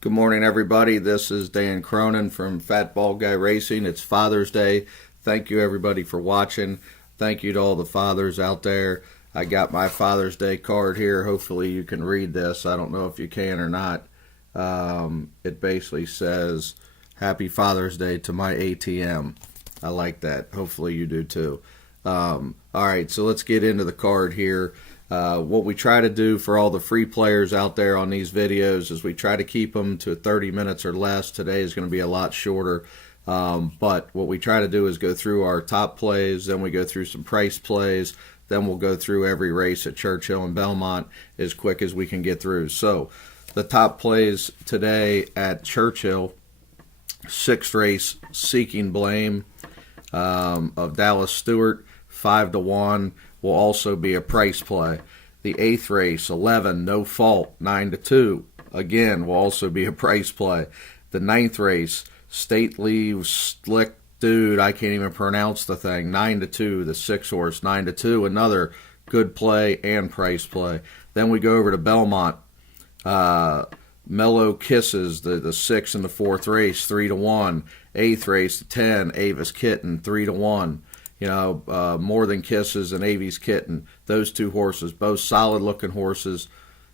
Good morning, everybody. This is Dan Cronin from Fat Bald Guy Racing. It's Father's Day. Thank you, everybody, for watching. Thank you to all the fathers out there. I got my Father's Day card here. Hopefully, you can read this. I don't know if you can or not. It basically says, Happy Father's Day to my ATM. I like that. Hopefully, you do too. All right, so let's get into the card here. What we try to do for all the free players out there on these videos is we try to keep them to 30 minutes or less. Today is going to be a lot shorter. But what we try to do is go through our top plays, then we go through some price plays, then we'll go through every race at Churchill and Belmont as quick as we can get through. So the top plays today at Churchill, sixth race, Seeking Blame of Dallas Stewart, 5-1. Will also be a price play. The eighth race, 11, No Fault, 9-2. Again, will also be a price play. The ninth race, State Leave Slick Dude, I can't even pronounce the thing, 9-2. The six horse, 9-2. Another good play and price play. Then we go over to Belmont. Mellow Kisses, the sixth and the fourth race, 3-1. Eighth race, 10, Avis Kitten, 3-1. More Than Kisses and Avi's Kitten, those two horses, both solid looking horses.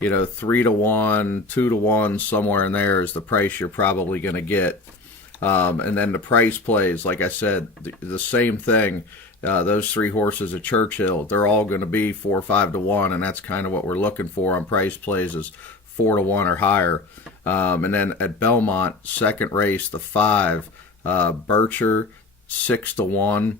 3-1, 2-1, somewhere in there is the price you're probably going to get. And then the price plays, like I said, the same thing. Those three horses at Churchill, they're all going to be 4 or 5-1, and that's kind of what we're looking for on price plays is 4-1 or higher. And then at Belmont, second race, the 5, Bircher, 6-1.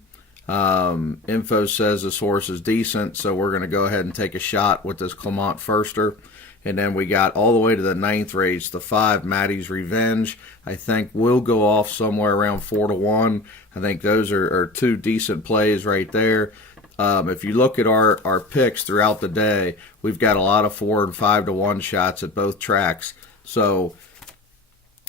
Info says this horse is decent, so we're going to go ahead and take a shot with this Clement Firster. And then we got all the way to the ninth race, the 5, Maddie's Revenge. I think we'll go off somewhere around 4-1. I think those are two decent plays right there. If you look at our picks throughout the day, we've got a lot of 4 and 5-1 shots at both tracks. So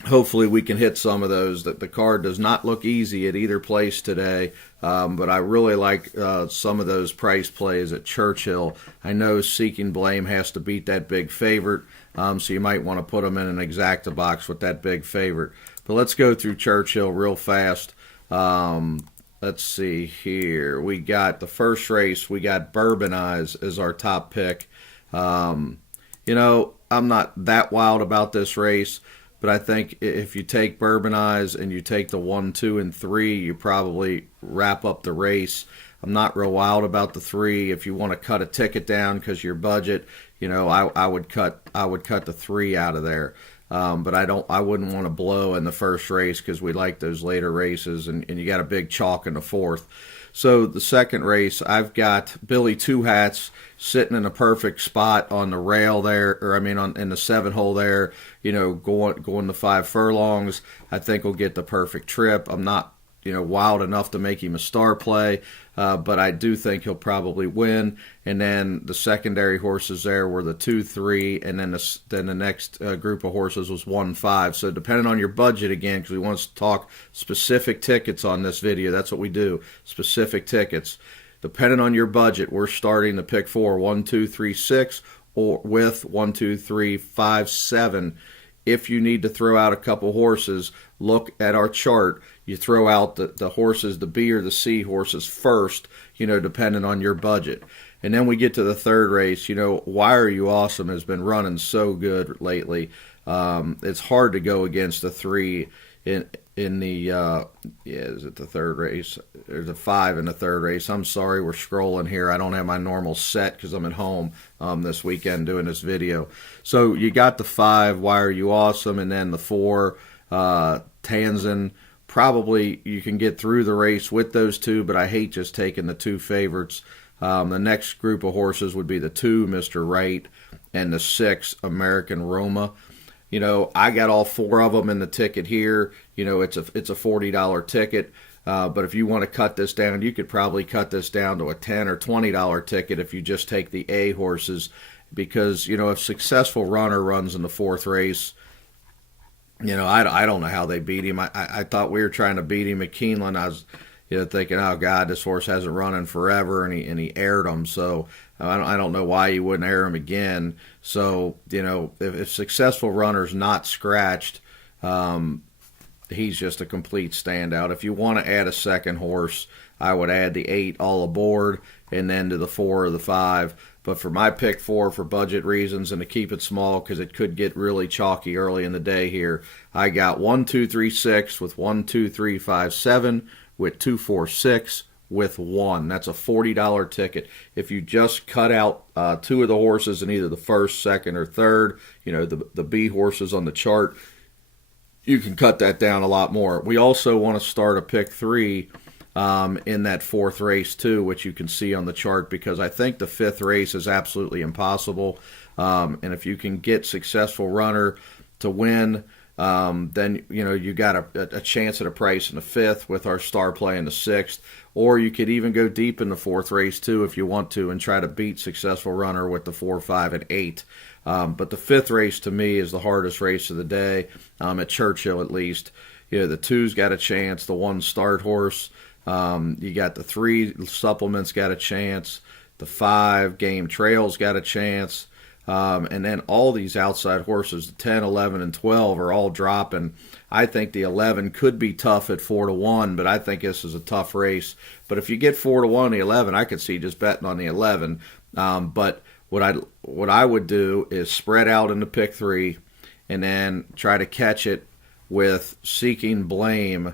hopefully we can hit some of those. That the card does not look easy at either place today, but I really like some of those price plays at Churchill. I know Seeking Blame has to beat that big favorite, so you might want to put them in an exacta box with that big favorite. But let's go through Churchill real fast. Let's see here. We got the first race. We got Bourbon Eyes as our top pick. I'm not that wild about this race. But I think if you take Bourbon Eyes and you take the 1, 2, and 3, you probably wrap up the race. I'm not real wild about the 3. If you want to cut a ticket down because your budget, I would cut the 3 out of there. But I wouldn't want to blow in the first race because we like those later races, and you got a big chalk in the fourth. So the second race, I've got Billy Two Hats sitting in a perfect spot on the rail there, in the 7 hole there, going the 5 furlongs. I think we'll get the perfect trip. I'm not, wild enough to make him a star play, but I do think he'll probably win. And then the secondary horses there were the 2, 3, and then the next group of horses was 1, 5. So depending on your budget, again, because we want to talk specific tickets on this video, that's what we do, specific tickets. Depending on your budget, we're starting to pick 4, 1, 2, 3, 6, or with 1, 2, 3, 5, 7. If you need to throw out a couple horses, look at our chart. You throw out the horses, the B or the C horses first, depending on your budget. And then we get to the third race. Why Are You Awesome has been running so good lately. It's hard to go against the 3 in the is it the third race? There's a 5 in the third race. I'm sorry, we're scrolling here. I don't have my normal set because I'm at home this weekend doing this video. So you got the 5, Why Are You Awesome, and then the 4, Tanzan. Probably you can get through the race with those 2, but I hate just taking the 2 favorites. The next group of horses would be the 2, Mr. Right, and the 6, American Roma. I got all 4 of them in the ticket here. It's a $40 ticket. But if you want to cut this down, you could probably cut this down to a $10 or $20 ticket if you just take the A horses. Because, if Successful Runner runs in the 4th race, I don't know how they beat him. I thought we were trying to beat him at Keeneland. I was thinking, oh God, this horse hasn't run in forever, and he aired him. So I don't know why you wouldn't air him again. So, if Successful Runner's not scratched, he's just a complete standout. If you want to add a second horse, I would add the 8 All Aboard and then to the 4 or the 5. But for my pick 4, for budget reasons and to keep it small because it could get really chalky early in the day here, I got 1, 2, 3, 6 with 1, 2, 3, 5, 7 with 2, 4, 6 with 1. That's a $40 ticket. If you just cut out 2 of the horses in either the first, second, or third, the B horses on the chart, you can cut that down a lot more. We also want to start a pick 3 in that 4th race too, which you can see on the chart, because I think the 5th race is absolutely impossible. And if you can get Successful Runner to win, then you got a chance at a price in the 5th with our star play in the 6th. Or you could even go deep in the 4th race too if you want to and try to beat Successful Runner with the 4, 5, and 8. But the 5th race to me is the hardest race of the day, at Churchill at least. The 2's got a chance, the 1 start horse. You got the 3 supplements got a chance, the 5 Game Trails got a chance, and then all these outside horses, the 10, 11, and 12 are all dropping. I think the 11 could be tough at 4-1, but I think this is a tough race. But if you get 4-1, the 11, I could see just betting on the 11. But what I would do is spread out into pick 3, and then try to catch it with Seeking Blame,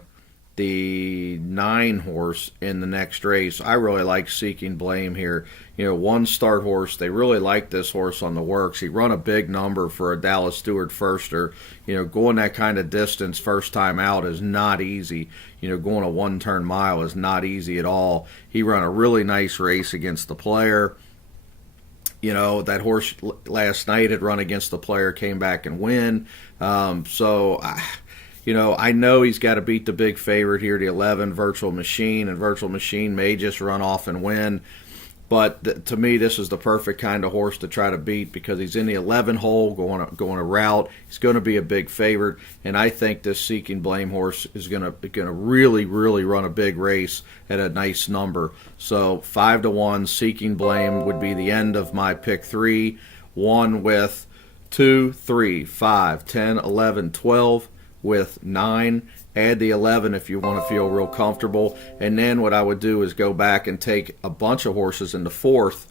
the 9 horse in the next race. I really like Seeking Blame here. 1 start horse. They really like this horse on the works. He run a big number for a Dallas Stewart firster. Going that kind of distance first time out is not easy. Going a 1-turn mile is not easy at all. He run a really nice race against the Player. That horse last night had run against the Player, came back and win. I know he's got to beat the big favorite here, the 11, Virtual Machine, and Virtual Machine may just run off and win. But to me, this is the perfect kind of horse to try to beat because he's in the 11 hole, going a route. He's going to be a big favorite, and I think this Seeking Blame horse is going to really, really run a big race at a nice number. So 5-1, Seeking Blame would be the end of my pick 3. 1 with 2, 3, 5, 10, 11, 12. With 9, add the 11 if you want to feel real comfortable, and then what I would do is go back and take a bunch of horses in the 4th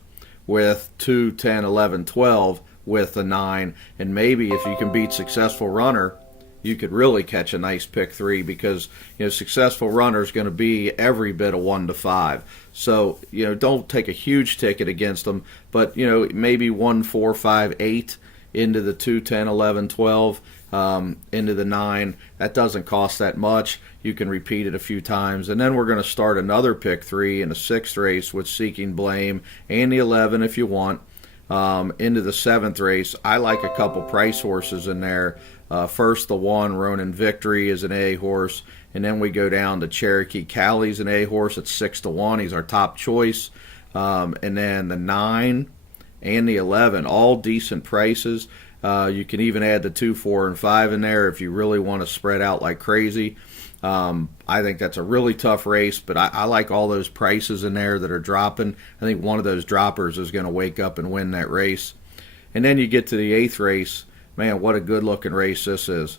with 2, 10, 11, 12 with a 9, and maybe if you can beat Successful Runner, you could really catch a nice pick 3 because Successful Runner is going to be every bit of 1-5. So don't take a huge ticket against them, but maybe 1, 4, 5, 8 into the 2, 10, 11, 12. Into the 9. That doesn't cost that much. You can repeat it a few times. And then we're going to start another pick 3 in the 6th race with Seeking Blame and the 11 if you want. Into the 7th race, I like a couple price horses in there. First, the 1, Ronin Victory, is an A horse. And then we go down to Cherokee Callie's an A horse at 6-1. He's our top choice. And then the 9 and the 11, all decent prices. You can even add the 2, 4, and 5 in there if you really want to spread out like crazy. I think that's a really tough race, but I like all those prices in there that are dropping. I think one of those droppers is going to wake up and win that race. And then you get to the 8th race. Man, what a good-looking race this is.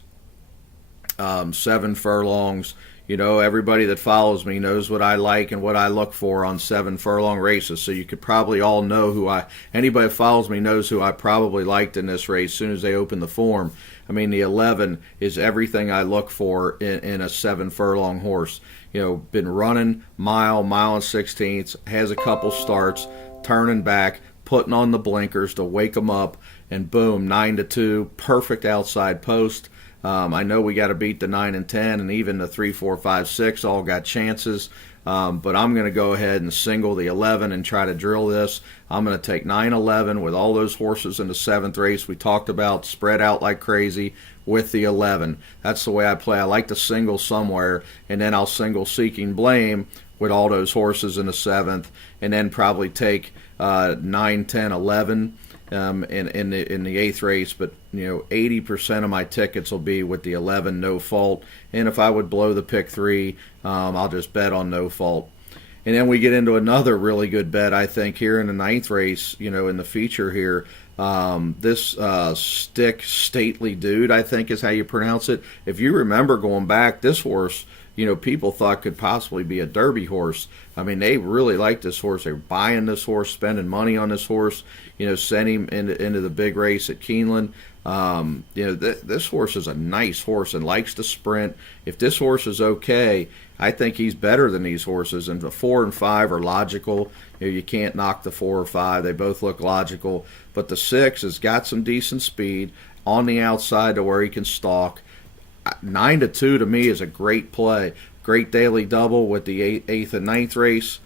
7 furlongs. Everybody that follows me knows what I like and what I look for on 7 furlong races. So you could probably all know anybody that follows me knows who I probably liked in this race as soon as they open the form. I mean, the 11 is everything I look for in a 7 furlong horse. Been running mile and 16ths, has a couple starts, turning back, putting on the blinkers to wake them up, and boom, 9-2, perfect outside post. I know we got to beat the 9 and 10, and even the 3, 4, 5, 6 all got chances. But I'm going to go ahead and single the 11 and try to drill this. I'm going to take 9-11 with all those horses in the 7th race we talked about, spread out like crazy with the 11. That's the way I play. I like to single somewhere, and then I'll single Seeking Blame with all those horses in the 7th, and then probably take 9, 10, 11. In the 8th race, but 80% of my tickets will be with the 11 No Fault, and if I would blow the pick 3, I'll just bet on No Fault. And then we get into another really good bet, I think, here in the ninth race, in the feature here. This Stick Stately Dude, I think is how you pronounce it. If you remember going back, this horse, people thought could possibly be a Derby horse. I mean, they really liked this horse. They were buying this horse, spending money on this horse, sent him into the big race at Keeneland. This horse is a nice horse and likes to sprint. If this horse is okay, I think he's better than these horses. And the 4 and 5 are logical. You can't knock the 4 or 5. They both look logical. But the 6 has got some decent speed on the outside to where he can stalk. 9-2 to me is a great play. Great daily double with the 8th and 9th race.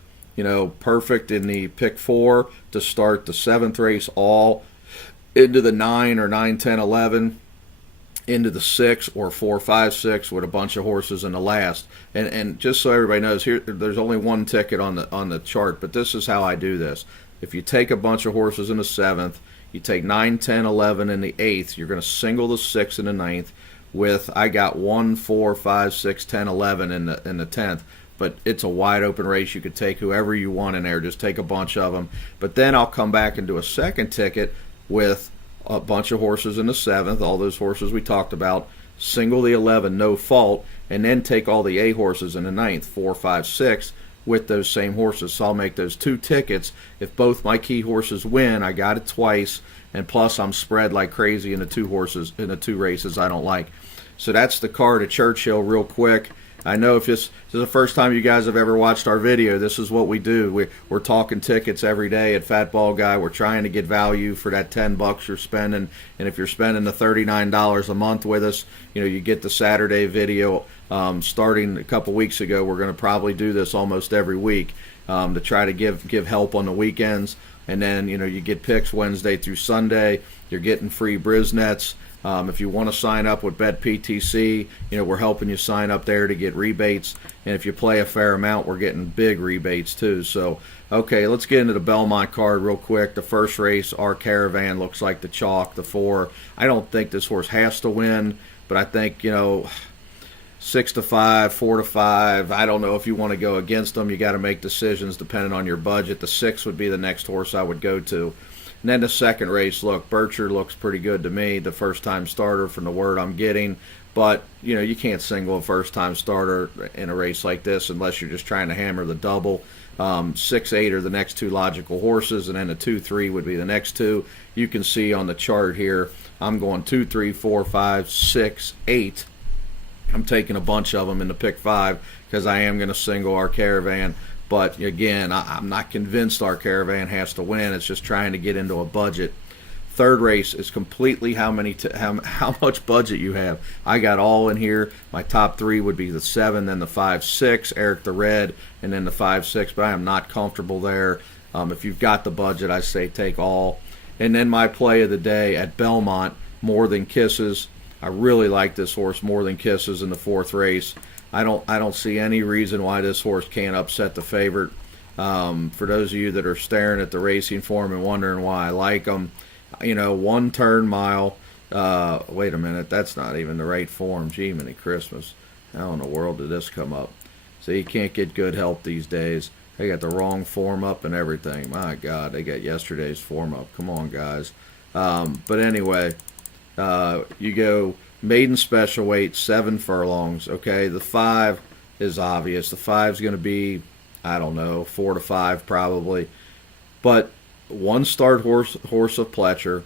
Perfect in the pick 4 to start the 7th race all into the 9 or 9, 10, 11, into the 6 or 4, 5, 6 with a bunch of horses in the last. And just so everybody knows, here there's only one ticket on the chart, but this is how I do this. If you take a bunch of horses in the 7th, you take 9, 10, 11 in the 8th, you're going to single the 6 in the 9th with, I got 1, 4, 5, 6, 10, 11 in the 10th. But it's a wide open race. You could take whoever you want in there. Just take a bunch of them. But then I'll come back and do a second ticket with a bunch of horses in the 7th, all those horses we talked about, single the 11, no fault, and then take all the A horses in the 9th, 4, 5, 6, with those same horses. So I'll make those 2 tickets. If both my key horses win, I got it twice, and plus I'm spread like crazy in the 2 horses in the 2 races I don't like. So that's the card at Churchill real quick. I know if this is the first time you guys have ever watched our video, this is what we do. We're talking tickets every day at Fat Ball Guy. We're trying to get value for that $10 you're spending. And if you're spending the $39 a month with us, you get the Saturday video starting a couple weeks ago. We're going to probably do this almost every week to try to give help on the weekends. And then, you get picks Wednesday through Sunday. You're getting free Brisnets. If you want to sign up with BetPTC, we're helping you sign up there to get rebates. And if you play a fair amount, we're getting big rebates too. So, okay, let's get into the Belmont card real quick. The first race, Our Caravan, looks like the chalk, the 4. I don't think this horse has to win, but I think, 6-5, 4-5. I don't know if you want to go against them. You got to make decisions depending on your budget. The 6 would be the next horse I would go to. And then the second race, look, Bircher looks pretty good to me, the first-time starter from the word I'm getting. But, you can't single a first-time starter in a race like this unless you're just trying to hammer the double. 6, 8 are the next 2 logical horses, and then the 2, 3 would be the next 2. You can see on the chart here, I'm going 2, 3, 4, 5, 6, 8. I'm taking a bunch of them in the pick 5 because I am going to single Our Caravan. But again, I'm not convinced Our Caravan has to win. It's just trying to get into a budget. Third race is completely how much budget you have. I got all in here. My top 3 would be the 7, then the 5, 6, Eric the Red, and then the 5, 6. But I am not comfortable there. If you've got the budget, I say take all. And then my play of the day at Belmont, More Than Kisses. I really like this horse, More Than Kisses, in the 4th race. I don't see any reason why this horse can't upset the favorite. For those of you that are staring at the racing form and wondering why I like them, 1 turn mile. Wait a minute, that's not even the right form. Gee, many Christmas. How in the world did this come up? So you can't get good help these days. They got the wrong form up and everything. My God, they got yesterday's form up. Come on, guys. But anyway, you go maiden special weight, 7 furlongs. Okay, the 5 is obvious. The 5 is going to be, I don't know, 4-5 probably. But 1 start horse of Pletcher.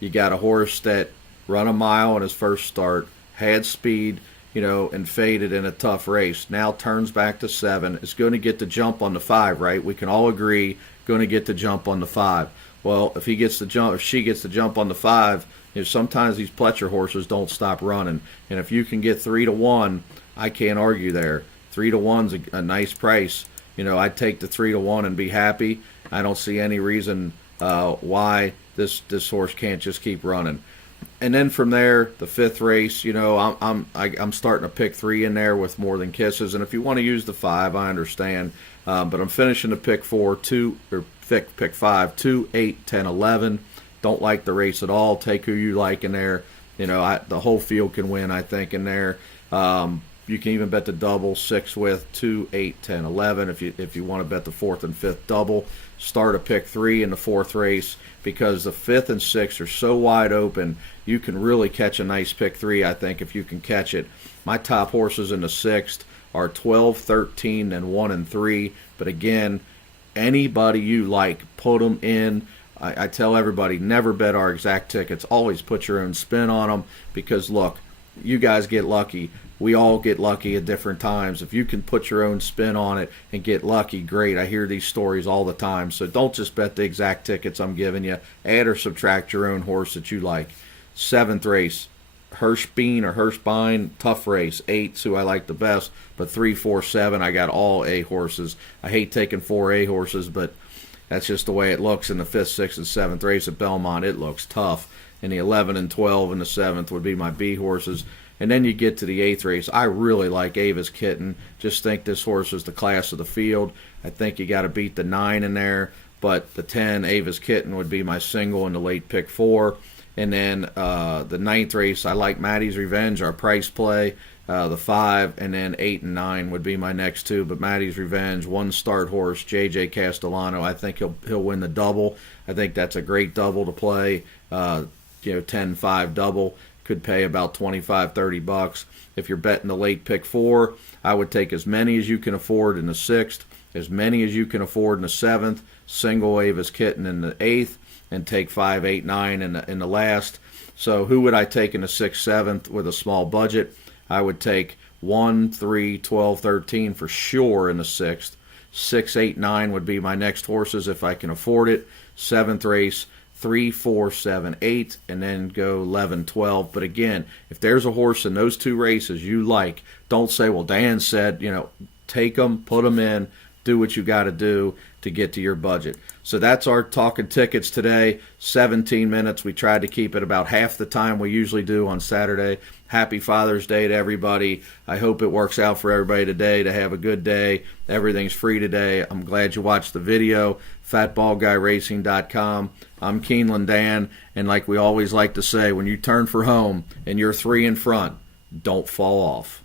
You got a horse that run a mile on his first start, had speed, and faded in a tough race. Now turns back to 7. Is going to get the jump on the 5, right? We can all agree going to get the jump on the 5. Well, if he gets the jump, if she gets the jump on the 5, sometimes these Pletcher horses don't stop running. And if you can get 3-1, I can't argue there. 3-1's a nice price. I'd take the 3-1 and be happy. I don't see any reason why this horse can't just keep running. And then from there, the 5th race, I'm starting to pick 3 in there with More Than Kisses. And if you want to use the 5, I understand. But I'm finishing to pick 4, 2, or pick 5, 2, 8, 10, 11. Don't like the race at all. Take who you like in there. The whole field can win, I think, in there. You can even bet the double, 6 with 2, 8, 10, 11. If you want to bet the fourth and fifth double, start a pick 3 in the fourth race, because the fifth and sixth are so wide open. You can really catch a nice pick 3, I think, if you can catch it. My top horses in the sixth are 12, 13, and 1 and 3. But again, anybody you like, put them in. I tell everybody, never bet our exact tickets. Always put your own spin on them, because look, you guys get lucky. We all get lucky at different times. If you can put your own spin on it and get lucky, great. I hear these stories all the time. So don't just bet the exact tickets I'm giving you. Add or subtract your own horse that you like. Seventh race, Hirschbein or Hirschbein, tough race. 8's who I like the best, but 3, 4, 7, I got all A horses. I hate taking 4 A horses, but that's just the way it looks in the 5th, 6th, and 7th race at Belmont. It looks tough. And the 11 and 12 in the 7th would be my B horses. And then you get to the 8th race. I really like Ava's Kitten. Just think this horse is the class of the field. I think you got to beat the 9 in there. But the 10, Ava's Kitten, would be my single in the late pick 4. And then the 9th race, I like Maddie's Revenge, our price play. The 5, and then 8 and 9 would be my next 2. But Maddie's Revenge, 1-start horse, J.J. Castellano. I think he'll win the double. I think that's a great double to play. 10-5 double could pay about $25-30. If you're betting the late pick 4, I would take as many as you can afford in the 6th, as many as you can afford in the 7th, single Ava's Kitten in the 8th, and take 5, 8, 9 in the last. So who would I take in the 6th, 7th with a small budget? I would take 1, 3, 12, 13 for sure in the 6th. 6, 8, 9 would be my next horses if I can afford it. 7th race, 3, 4, 7, 8, and then go 11, 12. But again, if there's a horse in those 2 races you like, don't say, well, Dan said, take them, put them in, do what you got to do to get to your budget. So that's our talking tickets today. 17 minutes. We tried to keep it about half the time we usually do on Saturday. Happy Father's Day to everybody. I hope it works out for everybody today to have a good day. Everything's free today. I'm glad you watched the video. FatBallGuyRacing.com. I'm Keeneland Dan, and like we always like to say, when you turn for home and you're 3 in front, don't fall off.